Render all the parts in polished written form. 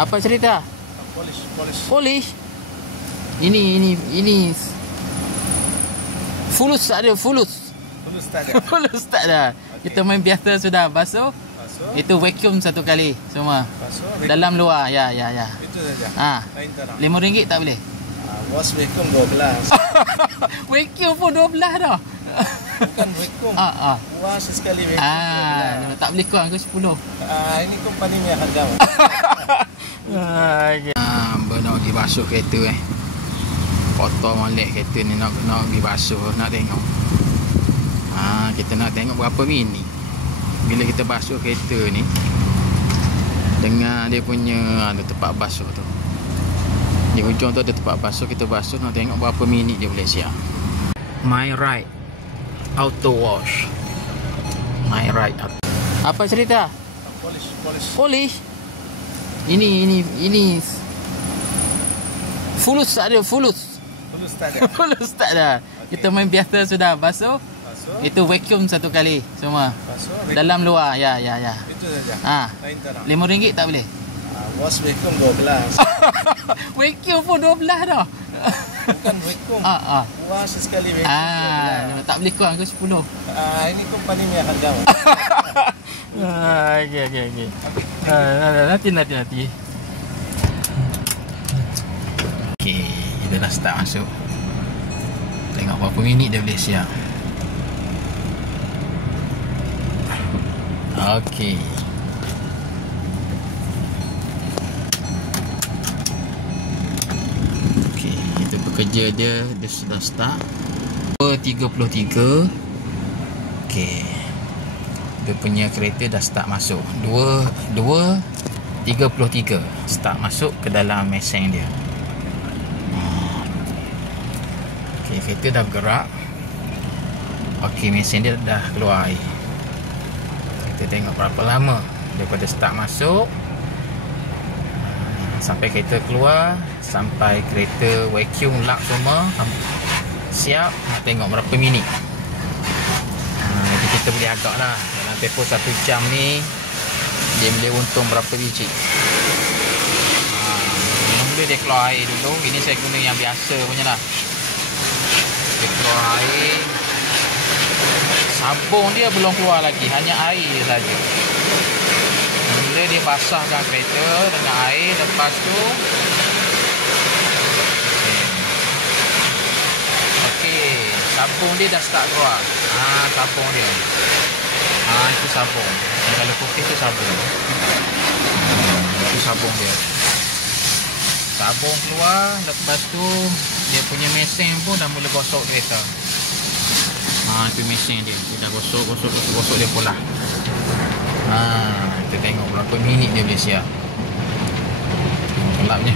Apa cerita? Polish. Ini fulus tak ada, fulus. Fulus tak ada. Fulus tak ada. Okey. Kita main biasa sudah basuh. Itu vacuum satu kali semua. Basuh. Dalam luar. Ya. Itu saja. Ha. Lain tak nak. RM5 tak boleh. Wash vacuum 12. Vacuum pun 12 dah. Bukan vacuum. Wash sekali vacuum 12. Tak boleh kurang ke 10. Ini company punya harga. Okay. Nak pergi basuh kereta kotor molek kereta ni, nak pergi basuh, nak tengok. Kita nak tengok berapa minit bila kita basuh kereta ni dengan dia punya ada tempat basuh tu. Di hujung tu ada tempat basuh, kita basuh, nak tengok berapa minit dia boleh siap. My Ride Auto Wash. My Ride Auto. Apa cerita? Polish. Ini fulus tak ada, fulus. Fulus tak ada. Fulus tak ada. Okey. Kita main biasa sudah basuh. Itu vacuum satu kali semua. Basuh. Dalam luar. Ya. Itu saja. Lain tak nak. RM5 tak boleh. Wash vacuum 12. Vacuum pun 12 dah. Bukan vacuum. Wash sekali vacuum 12. Tak boleh kurang ke 10. Ini company punya harga. Okay. Nanti. Okay, kita dah start masuk. Tengok berapa minit dia boleh siap. Okay. Okay, kita bekerja dia sudah start. 2.33. Okay, dia punya kereta dah start masuk. 2.33 start masuk ke dalam mesin dia. Okay, kereta dah bergerak. Okay, mesin dia dah keluar air. Kita tengok berapa lama daripada start masuk sampai kereta keluar, sampai kereta vacuum lap semua siap. Nak tengok berapa minit. Jadi kita boleh agak lah dalam tempoh 1 jam ni dia boleh untung berapa biji. Mula dia keluar air dulu. Ini saya guna yang biasa punya lah. Dia keluar air. Sabun dia belum keluar lagi, hanya air saja. Mula dia basahkan kereta dengan air. Lepas tu sabun dia dah start keluar. Sabun dia. Itu sabun. Yang kalau putih tu sabun. Itu sabun dia. Sabun keluar. Lepas tu dia punya mesin pun dah mula gosok kereta. Itu mesin dia. Dia dah gosok dia pula. Kita tengok berapa minit dia boleh siap. Gelapnya.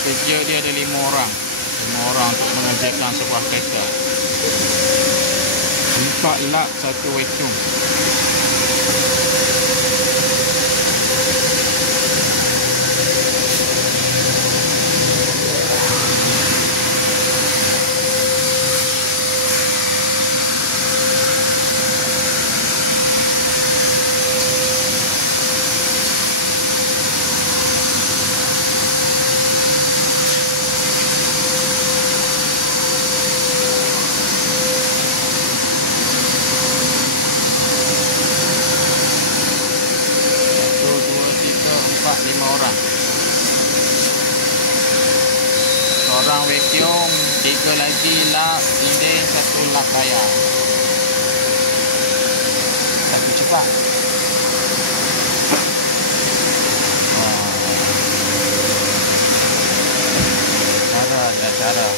Kerja dia ada 5 orang. 5 orang untuk mengerjakan sebuah kereta. 4 lap, 1 vacuum. Seorang vacuum, 3 lagi lap dinding, 1 lap bayar. Satu cepat. Cara.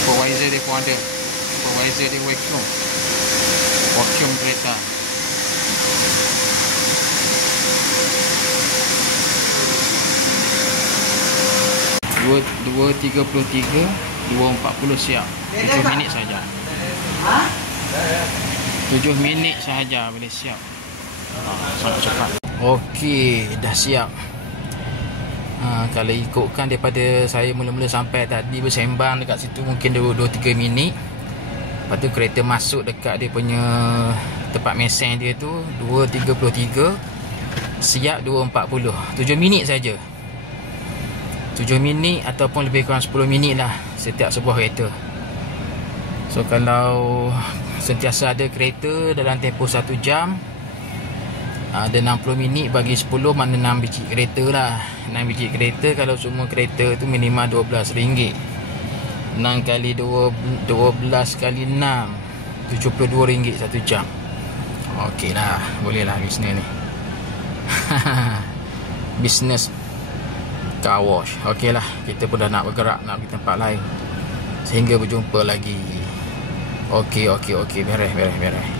Supervisor dia pun ada. Supervisor dia vacuum kereta. Dua 2.33, 2.40 siap. 7 minit saja. 7 minit sahaja boleh siap. Sangat cepat. Okey, dah siap. Kalau ikutkan daripada saya mula-mula sampai tadi bersembang dekat situ mungkin 2-3 minit. Lepas tu kereta masuk dekat dia punya tempat mesin dia tu 2.33. Siap 2.40. 7 minit saja. 7 minit ataupun lebih kurang 10 minit lah setiap sebuah kereta. So kalau sentiasa ada kereta dalam tempoh 1 jam, ada 60 minit bagi 10, mana 6 biji kereta lah. 6 biji kereta, kalau semua kereta tu minimal RM12. 6 kali 12 kali 6, RM72 1 jam. Okey lah, boleh lah bisnes ni. Bisnes car wash. Okey lah, kita pun dah nak bergerak, nak pergi tempat lain. Sehingga berjumpa lagi. Okey, beres.